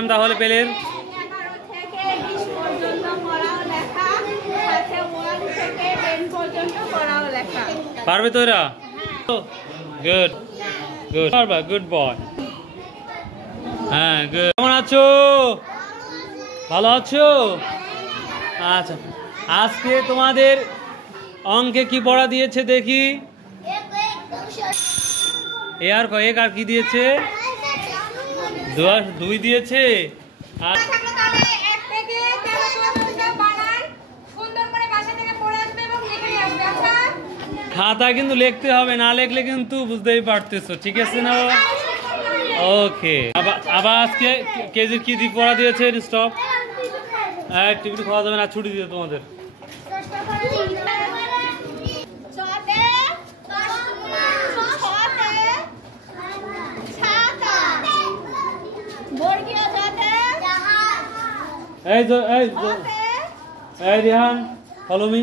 তাহলে পেলের পারবে তো এরা? গুড গুড পারবা, গুড বয়। হ্যাঁ গুড। কেমন আছো? ভালো আছো? আচ্ছা, আজকে তোমাদের অঙ্কে কি পড়া দিয়েছে দেখি? এক আর কি দিয়েছে? 2 দিয়েছে। আর খাতা কিন্তু লিখতে হবে, না লিখলে কিন্তু বুঝতেই পারতেছো, ঠিক আছে না? ওকে। আবার আজকে কেজির কি দিক পড়া দিয়েছে? স্টপ। টিফিন খাওয়া যাবে না, ছুটি দিয়ে তোমাদের। এই রিহান, ফলো মি।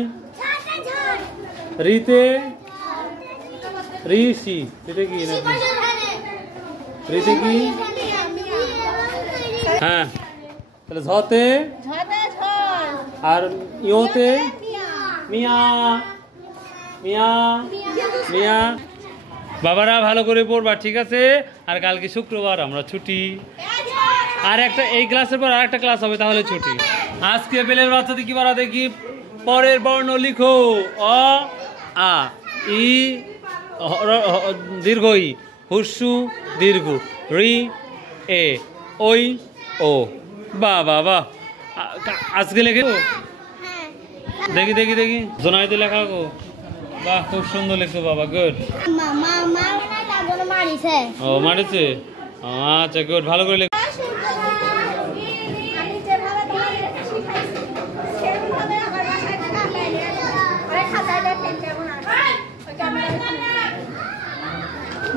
রিতে ঋষি, এটা কি নাকি? রিতে কি? হ্যাঁ, তাহলে ঝতে আর ইয়োতে মিয়া মিয়া মিয়া। বাবারা ভালো করে পড়বা, ঠিক আছে? আর কালকে শুক্রবার আমরা ছুটি। আর একটা এই ক্লাসের পর আর একটা ক্লাস হবে, তাহলে ছুটি। আজকে বেলের বাচ্চাদের কি পড়া দেখি? পরের বর্ণ লিখো। অ আ ই দীর্ঘ ই, হুস্যু দীর্ঘ রি এ ওই ও। বাহ বাহ বাহ, আজকে লিখে দেখি দেখি দেখি জোনাইতে লেখা গো। বাহ, খুব সুন্দর লিখছো বাবা, গুড। ও মারিছে? আচ্ছা গুড, ভালো করে লেখো।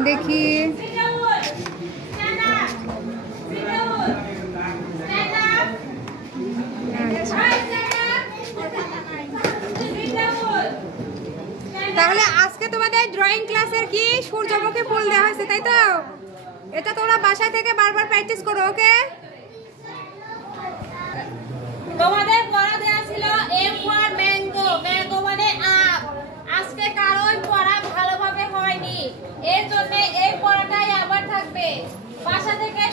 দেখি তাহলে আজকে তোমাদের ড্রয়িং ক্লাসের কি সূর্যমুখী ফুল দেওয়া হয়েছে, তাই তো? এটা তোমরা বাসা থেকে বারবার প্র্যাকটিস করো, ওকে? তোমাদের পড়া দেওয়া ছিল এম ফর ম্যাঙ্গো, ম্যাঙ্গো মানে আম। আজকে কারণ পড়া ভালোভাবে হয়নি, এর জন্য এই পড়াটাই আবার থাকবে। বাসা থেকে